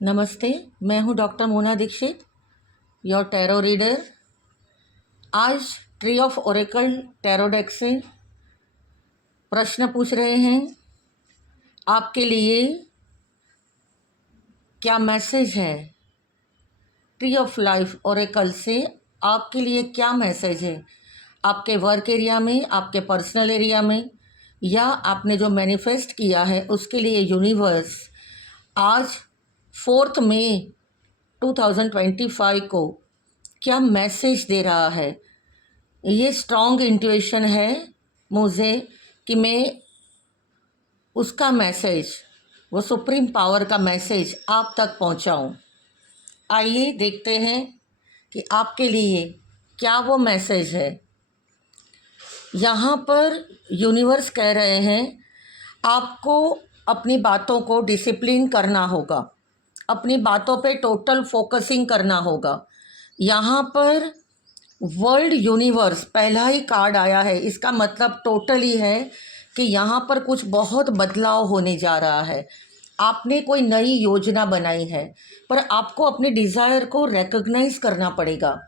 नमस्ते। मैं हूँ doctor Mona Dixit, your tarot reader. आज tree of oracle tarot deck से प्रश्न पूछ रहे हैं, आपके लिए क्या मैसेज है। ट्री ऑफ लाइफ ओरेकल से आपके लिए क्या मैसेज है, आपके वर्क एरिया में, आपके पर्सनल एरिया में, या आपने जो मैनिफेस्ट किया है उसके लिए यूनिवर्स आज 4 मई 2025 को क्या मैसेज दे रहा है। ये स्ट्रॉन्ग इंट्यूशन है मुझे कि मैं उसका मैसेज, वो सुप्रीम पावर का मैसेज आप तक पहुंचाऊं। आइए देखते हैं कि आपके लिए क्या वो मैसेज है। यहाँ पर यूनिवर्स कह रहे हैं आपको अपनी बातों को डिसिप्लिन करना होगा, अपनी बातों पे टोटल फोकसिंग करना होगा। यहाँ पर वर्ल्ड यूनिवर्स पहला ही कार्ड आया है, इसका मतलब टोटली है कि यहाँ पर कुछ बहुत बदलाव होने जा रहा है। आपने कोई नई योजना बनाई है, पर आपको अपने डिज़ायर को रिकॉग्नाइज करना पड़ेगा,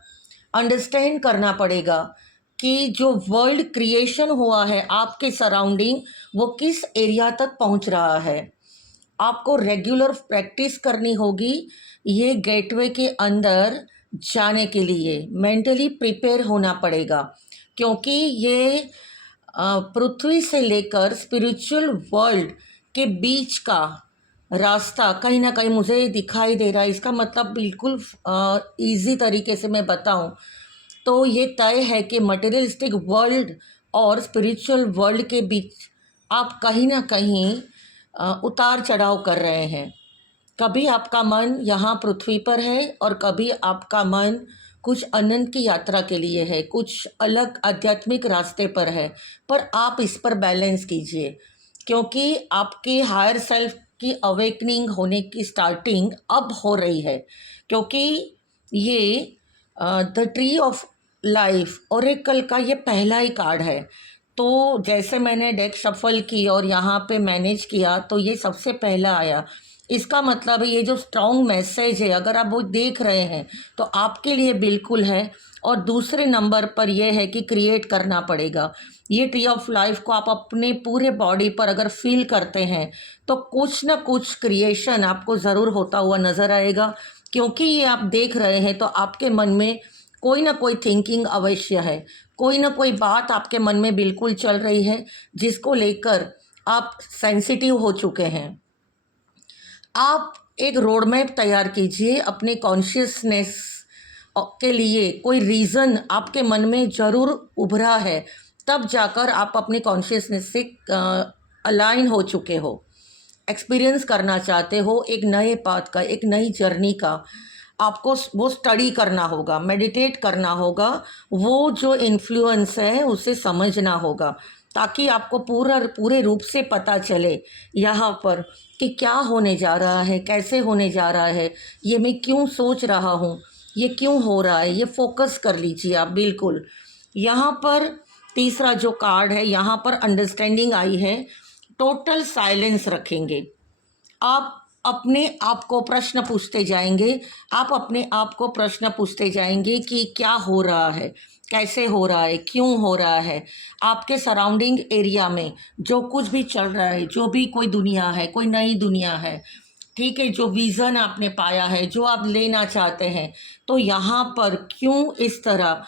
अंडरस्टैंड करना पड़ेगा कि जो वर्ल्ड क्रिएशन हुआ है आपके सराउंडिंग, वो किस एरिया तक पहुँच रहा है। आपको रेगुलर प्रैक्टिस करनी होगी ये गेटवे के अंदर जाने के लिए। मेंटली प्रिपेयर होना पड़ेगा, क्योंकि ये पृथ्वी से लेकर स्पिरिचुअल वर्ल्ड के बीच का रास्ता कहीं ना कहीं मुझे दिखाई दे रहा है। इसका मतलब बिल्कुल इजी तरीके से मैं बताऊं तो ये तय है कि मटेरियलिस्टिक वर्ल्ड और स्पिरिचुअल वर्ल्ड के बीच आप कहीं ना कहीं उतार चढ़ाव कर रहे हैं। कभी आपका मन यहाँ पृथ्वी पर है और कभी आपका मन कुछ अनंत की यात्रा के लिए है, कुछ अलग आध्यात्मिक रास्ते पर है। पर आप इस पर बैलेंस कीजिए, क्योंकि आपके हायर सेल्फ की अवेकनिंग होने की स्टार्टिंग अब हो रही है। क्योंकि ये the tree of life Oracle का ये पहला ही कार्ड है। तो जैसे मैंने डेक शफल की और यहाँ पे मैनेज किया तो ये सबसे पहला आया। इसका मतलब है ये जो स्ट्रॉन्ग मैसेज है, अगर आप वो देख रहे हैं तो आपके लिए बिल्कुल है। और दूसरे नंबर पर यह है कि क्रिएट करना पड़ेगा। ये ट्री ऑफ लाइफ को आप अपने पूरे बॉडी पर अगर फील करते हैं तो कुछ ना कुछ क्रिएशन आपको ज़रूर होता हुआ नज़र आएगा। क्योंकि ये आप देख रहे हैं तो आपके मन में कोई ना कोई थिंकिंग अवश्य है, कोई ना कोई बात आपके मन में बिल्कुल चल रही है जिसको लेकर आप सेंसिटिव हो चुके हैं। आप एक रोड मैप तैयार कीजिए अपने कॉन्शियसनेस के लिए। कोई रीज़न आपके मन में ज़रूर उभरा है, तब जाकर आप अपने कॉन्शियसनेस से अलाइन हो चुके हो, एक्सपीरियंस करना चाहते हो एक नए पाथ का, एक नई जर्नी का। आपको वो स्टडी करना होगा, मेडिटेट करना होगा, वो जो इन्फ्लुएंस है उसे समझना होगा, ताकि आपको पूरे रूप से पता चले यहाँ पर कि क्या होने जा रहा है, कैसे होने जा रहा है, ये मैं क्यों सोच रहा हूँ, ये क्यों हो रहा है। ये फोकस कर लीजिए आप बिल्कुल। यहाँ पर तीसरा जो कार्ड है, यहाँ पर अंडरस्टैंडिंग आई है। टोटल साइलेंस रखेंगे। आप अपने आप को प्रश्न पूछते जाएंगे, आप अपने आप को प्रश्न पूछते जाएंगे कि क्या हो रहा है, कैसे हो रहा है, क्यों हो रहा है। आपके सराउंडिंग एरिया में जो कुछ भी चल रहा है, जो भी कोई दुनिया है, कोई नई दुनिया है, ठीक है, जो विज़न आपने पाया है, जो आप लेना चाहते हैं, तो यहाँ पर क्यों इस तरह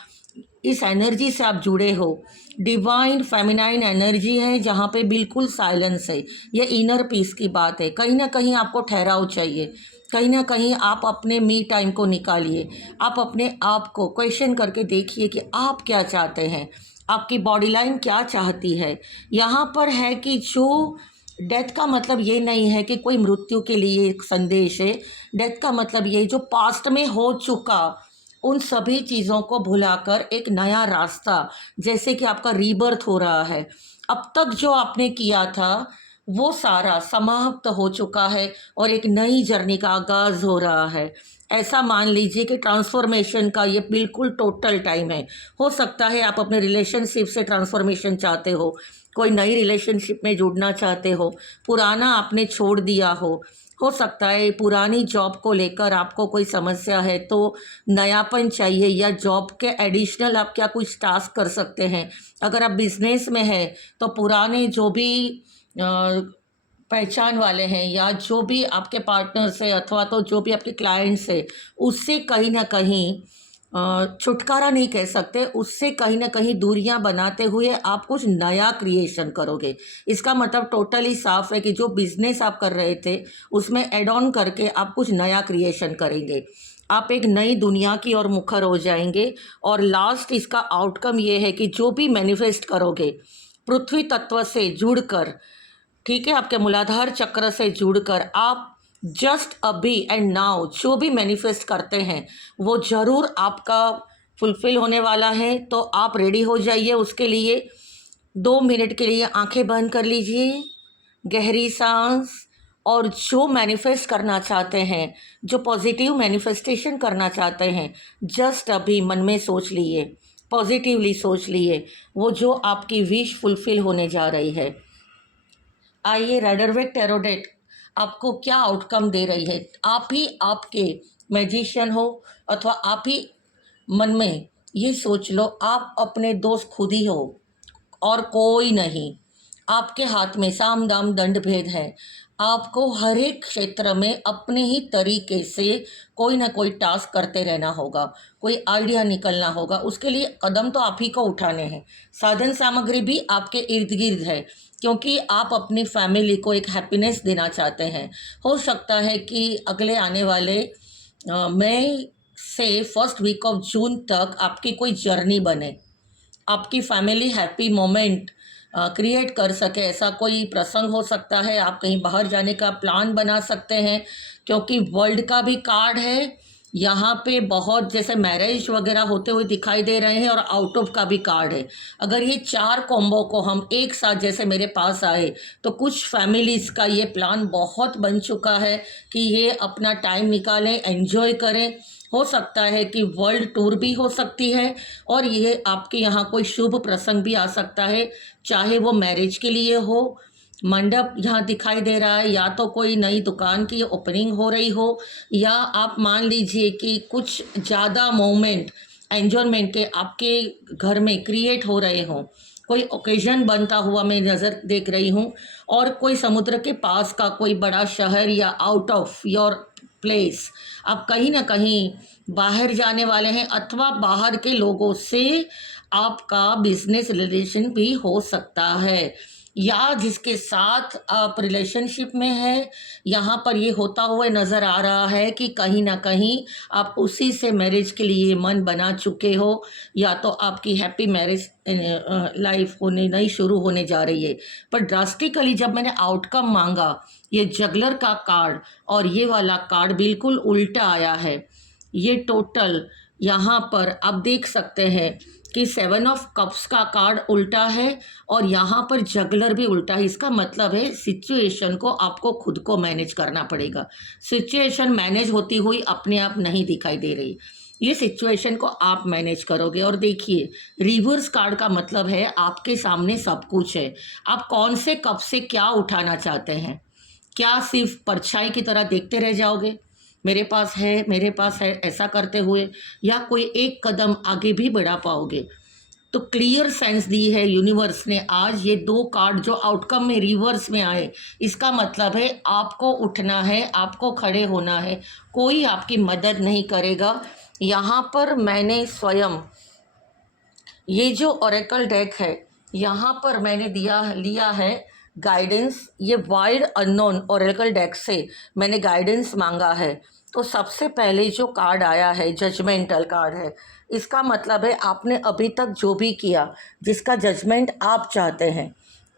इस एनर्जी से आप जुड़े हो। डिवाइन फेमिनाइन एनर्जी है जहाँ पे बिल्कुल साइलेंस है। ये इनर पीस की बात है। कहीं ना कहीं आपको ठहराव चाहिए, कहीं ना कहीं आप अपने मी टाइम को निकालिए। आप अपने आप को क्वेश्चन करके देखिए कि आप क्या चाहते हैं, आपकी बॉडी लाइन क्या चाहती है। यहाँ पर है कि जो डेथ का मतलब ये नहीं है कि कोई मृत्यु के लिए एक संदेश है। डेथ का मतलब ये जो पास्ट में हो चुका उन सभी चीज़ों को भुलाकर एक नया रास्ता, जैसे कि आपका रीबर्थ हो रहा है। अब तक जो आपने किया था वो सारा समाप्त हो चुका है और एक नई जर्नी का आगाज़ हो रहा है। ऐसा मान लीजिए कि ट्रांसफॉर्मेशन का ये बिल्कुल टोटल टाइम है। हो सकता है आप अपने रिलेशनशिप से ट्रांसफॉर्मेशन चाहते हो, कोई नई रिलेशनशिप में जुड़ना चाहते हो, पुराना आपने छोड़ दिया हो सकता है पुरानी जॉब को लेकर आपको कोई समस्या है तो नयापन चाहिए, या जॉब के एडिशनल आप क्या कुछ टास्क कर सकते हैं। अगर आप बिजनेस में हैं तो पुराने जो भी पहचान वाले हैं या जो भी आपके पार्टनर्स है अथवा तो जो भी आपके क्लाइंट्स है, उससे कहीं ना कहीं छुटकारा नहीं कह सकते, उससे कहीं ना कहीं दूरियां बनाते हुए आप कुछ नया क्रिएशन करोगे। इसका मतलब टोटली साफ है कि जो बिजनेस आप कर रहे थे उसमें एड ऑन करके आप कुछ नया क्रिएशन करेंगे। आप एक नई दुनिया की ओर मुखर हो जाएंगे। और लास्ट इसका आउटकम ये है कि जो भी मैनिफेस्ट करोगे पृथ्वी तत्व से जुड़कर, ठीक है, आपके मूलाधार चक्र से जुड़कर आप जस्ट अभी एंड नाउ जो भी मैनिफेस्ट करते हैं वो ज़रूर आपका फुलफिल होने वाला है। तो आप रेडी हो जाइए उसके लिए। 2 मिनट के लिए आंखें बंद कर लीजिए, गहरी सांस, और जो मैनिफेस्ट करना चाहते हैं, जो पॉजिटिव मैनिफेस्टेशन करना चाहते हैं, जस्ट अभी मन में सोच लिए, पॉजिटिवली सोच लिए वो जो आपकी विश फुलफिल होने जा रही है। आइए राइडरवेट टैरो डेक आपको क्या आउटकम दे रही है। आप ही आपके मैजिशियन हो अथवा आप ही मन में ये सोच लो आप अपने दोस्त खुद ही हो और कोई नहीं। आपके हाथ में साम दाम दंड भेद है। आपको हर एक क्षेत्र में अपने ही तरीके से कोई ना कोई टास्क करते रहना होगा, कोई आइडिया निकलना होगा। उसके लिए कदम तो आप ही को उठाने हैं। साधन सामग्री भी आपके इर्द गिर्द है, क्योंकि आप अपनी फैमिली को एक हैप्पीनेस देना चाहते हैं। हो सकता है कि अगले आने वाले मई से फर्स्ट वीक ऑफ जून तक आपकी कोई जर्नी बने, आपकी फैमिली हैप्पी मोमेंट क्रिएट कर सके। ऐसा कोई प्रसंग हो सकता है, आप कहीं बाहर जाने का प्लान बना सकते हैं, क्योंकि वर्ल्ड का भी कार्ड है यहाँ पे। बहुत जैसे मैरिज वगैरह होते हुए दिखाई दे रहे हैं और आउट ऑफ का भी कार्ड है। अगर ये 4 कॉम्बो को हम एक साथ जैसे मेरे पास आए तो कुछ फैमिलीज़ का ये प्लान बहुत बन चुका है कि ये अपना टाइम निकालें, एंजॉय करें। हो सकता है कि वर्ल्ड टूर भी हो सकती है और ये आपके यहाँ कोई शुभ प्रसंग भी आ सकता है, चाहे वो मैरिज के लिए हो। मंडप यहाँ दिखाई दे रहा है, या तो कोई नई दुकान की ओपनिंग हो रही हो, या आप मान लीजिए कि कुछ ज़्यादा मोमेंट एंजॉयमेंट के आपके घर में क्रिएट हो रहे हों। कोई ओकेजन बनता हुआ मैं नज़र देख रही हूँ, और कोई समुद्र के पास का कोई बड़ा शहर या आउट ऑफ योर प्लेस आप कहीं ना कहीं बाहर जाने वाले हैं, अथवा बाहर के लोगों से आपका बिजनेस रिलेशन भी हो सकता है, या जिसके साथ आप रिलेशनशिप में है यहाँ पर ये होता हुआ नज़र आ रहा है कि कहीं ना कहीं आप उसी से मैरिज के लिए मन बना चुके हो, या तो आपकी हैप्पी मैरिज लाइफ होने नहीं शुरू होने जा रही है। पर ड्रास्टिकली जब मैंने आउटकम मांगा, ये जगलर का कार्ड और ये वाला कार्ड बिल्कुल उल्टा आया है। ये टोटल यहाँ पर आप देख सकते हैं कि 7 ऑफ कप्स का कार्ड उल्टा है और यहाँ पर जगलर भी उल्टा है। इसका मतलब है सिचुएशन को आपको खुद को मैनेज करना पड़ेगा। सिचुएशन मैनेज होती हुई अपने आप नहीं दिखाई दे रही, ये सिचुएशन को आप मैनेज करोगे। और देखिए रिवर्स कार्ड का मतलब है आपके सामने सब कुछ है, आप कौन से कप से क्या उठाना चाहते हैं। क्या सिर्फ परछाई की तरह देखते रह जाओगे, मेरे पास है मेरे पास है ऐसा करते हुए, या कोई एक कदम आगे भी बढ़ा पाओगे। तो क्लियर सेंस दी है यूनिवर्स ने आज। ये 2 कार्ड जो आउटकम में रिवर्स में आए, इसका मतलब है आपको उठना है, आपको खड़े होना है, कोई आपकी मदद नहीं करेगा। यहाँ पर मैंने स्वयं ये जो ओरेकल डेक है यहाँ पर मैंने लिया है गाइडेंस। ये वाइल्ड अननोन ओरेकल डेक से मैंने गाइडेंस मांगा है। तो सबसे पहले जो कार्ड आया है जजमेंटल कार्ड है। इसका मतलब है आपने अभी तक जो भी किया, जिसका जजमेंट आप चाहते हैं,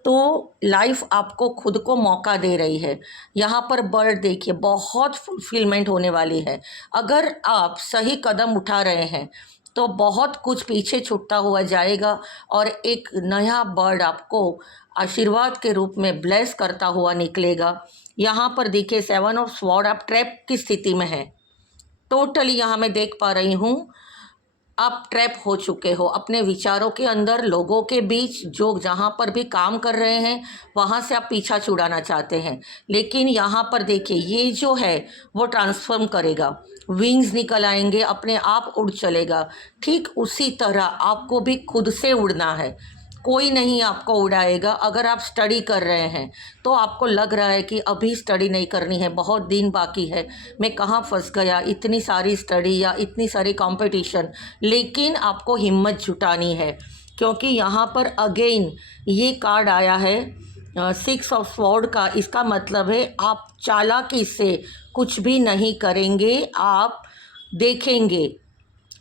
तो लाइफ आपको खुद को मौका दे रही है। यहाँ पर बर्ड देखिए बहुत फुलफिलमेंट होने वाली है। अगर आप सही कदम उठा रहे हैं तो बहुत कुछ पीछे छूटता हुआ जाएगा और एक नया बर्ड आपको आशीर्वाद के रूप में ब्लेस करता हुआ निकलेगा। यहाँ पर देखिए 7 ऑफ स्वॉर्ड, आप ट्रैप की स्थिति में हैं। टोटली यहाँ मैं देख पा रही हूँ आप ट्रैप हो चुके हो अपने विचारों के अंदर, लोगों के बीच, जो जहाँ पर भी काम कर रहे हैं वहाँ से आप पीछा छुड़ाना चाहते हैं। लेकिन यहाँ पर देखिए, ये जो है वो ट्रांसफॉर्म करेगा, विंग्स निकल आएंगे, अपने आप उड़ चलेगा। ठीक उसी तरह आपको भी खुद से उड़ना है, कोई नहीं आपको उड़ाएगा। अगर आप स्टडी कर रहे हैं तो आपको लग रहा है कि अभी स्टडी नहीं करनी है, बहुत दिन बाकी है, मैं कहाँ फंस गया, इतनी सारी स्टडी या इतनी सारी कंपटीशन, लेकिन आपको हिम्मत जुटानी है। क्योंकि यहाँ पर अगेन ये कार्ड आया है 6 ऑफ स्वॉर्ड का। इसका मतलब है आप चालाकी से कुछ भी नहीं करेंगे, आप देखेंगे,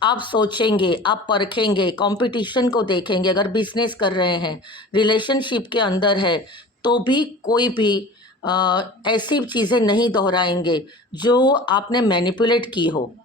आप सोचेंगे, आप परखेंगे, कंपटीशन को देखेंगे। अगर बिजनेस कर रहे हैं, रिलेशनशिप के अंदर है, तो भी कोई भी ऐसी चीज़ें नहीं दोहराएंगे जो आपने मैनिपुलेट की हो।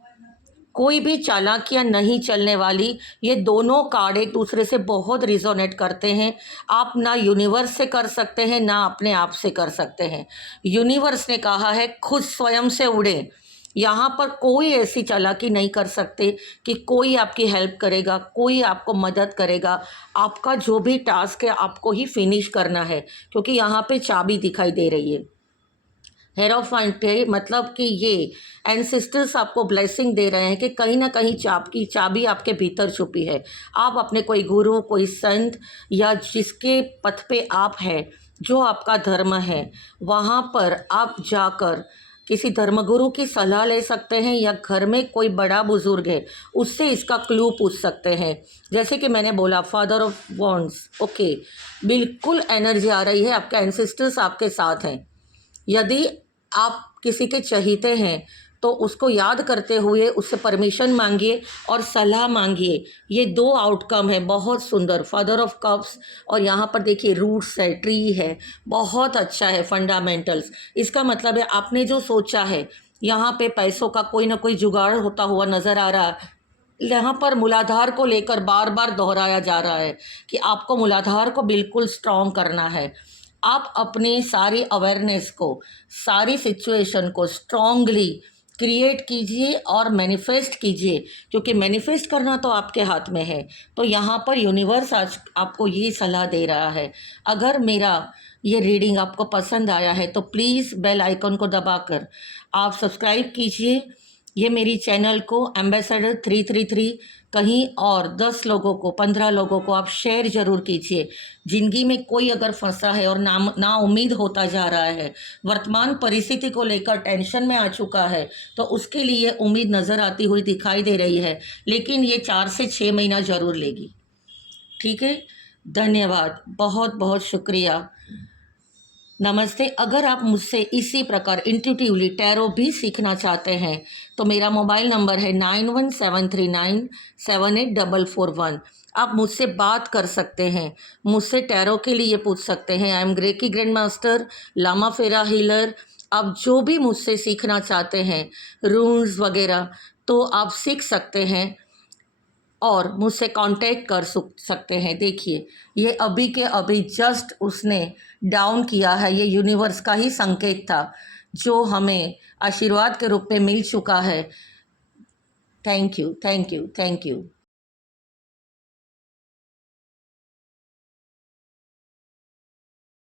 कोई भी चालाकियाँ नहीं चलने वाली। ये दोनों कार्ड एक दूसरे से बहुत रिजोनेट करते हैं। आप ना यूनिवर्स से कर सकते हैं, ना अपने आप से कर सकते हैं। यूनिवर्स ने कहा है खुद स्वयं से उड़े। यहाँ पर कोई ऐसी चालाकी नहीं कर सकते कि कोई आपकी हेल्प करेगा, कोई आपको मदद करेगा। आपका जो भी टास्क है आपको ही फिनिश करना है, क्योंकि यहाँ पे चाबी दिखाई दे रही है। हेरोफाइंट है, मतलब कि ये एंसेस्टर्स आपको ब्लेसिंग दे रहे हैं कि कहीं ना कहीं चाबी आपके भीतर छुपी है। आप अपने कोई गुरु, कोई संत या जिसके पथ पे आप हैं, जो आपका धर्म है, वहाँ पर आप जाकर किसी धर्मगुरु की सलाह ले सकते हैं, या घर में कोई बड़ा बुजुर्ग है उससे इसका क्लू पूछ सकते हैं। जैसे कि मैंने बोला फादर ऑफ वॉन्ड्स, ओके, बिल्कुल एनर्जी आ रही है, आपके एंसेस्टर्स आपके साथ हैं। यदि आप किसी के चहीते हैं तो उसको याद करते हुए उससे परमिशन मांगिए और सलाह मांगिए। ये दो आउटकम है बहुत सुंदर, फादर ऑफ कप्स, और यहाँ पर देखिए रूट्स है, ट्री है, बहुत अच्छा है, फंडामेंटल्स। इसका मतलब है आपने जो सोचा है, यहाँ पे पैसों का कोई ना कोई जुगाड़ होता हुआ नज़र आ रहा है। यहाँ पर मूलाधार को लेकर बार बार दोहराया जा रहा है कि आपको मूलाधार को बिल्कुल स्ट्रॉन्ग करना है। आप अपनी सारी अवेयरनेस को, सारी सिचुएशन को स्ट्रांगली क्रिएट कीजिए और मैनिफेस्ट कीजिए, क्योंकि मैनिफेस्ट करना तो आपके हाथ में है। तो यहाँ पर यूनिवर्स आज आपको ये सलाह दे रहा है। अगर मेरा ये रीडिंग आपको पसंद आया है तो प्लीज़ बेल आइकन को दबाकर आप सब्सक्राइब कीजिए। ये मेरी चैनल को एम्बेसडर 333 कहीं और 10 लोगों को, 15 लोगों को आप शेयर ज़रूर कीजिए। ज़िंदगी में कोई अगर फंसा है और ना उम्मीद होता जा रहा है, वर्तमान परिस्थिति को लेकर टेंशन में आ चुका है, तो उसके लिए उम्मीद नज़र आती हुई दिखाई दे रही है, लेकिन ये 4 से 6 महीना ज़रूर लेगी। ठीक है, धन्यवाद, बहुत बहुत शुक्रिया, नमस्ते। अगर आप मुझसे इसी प्रकार इंट्यूटिवली टैरो भी सीखना चाहते हैं तो मेरा मोबाइल नंबर है 9173978441। आप मुझसे बात कर सकते हैं, मुझसे टैरो के लिए पूछ सकते हैं। I am reiki grand master, Lama Fera healer. आप जो भी मुझसे सीखना चाहते हैं, रून्स वगैरह, तो आप सीख सकते हैं और मुझसे कांटेक्ट कर सकते हैं। देखिए, ये अभी के अभी जस्ट उसने डाउन किया है, ये यूनिवर्स का ही संकेत था जो हमें आशीर्वाद के रूप में मिल चुका है। Thank you, thank you, thank you.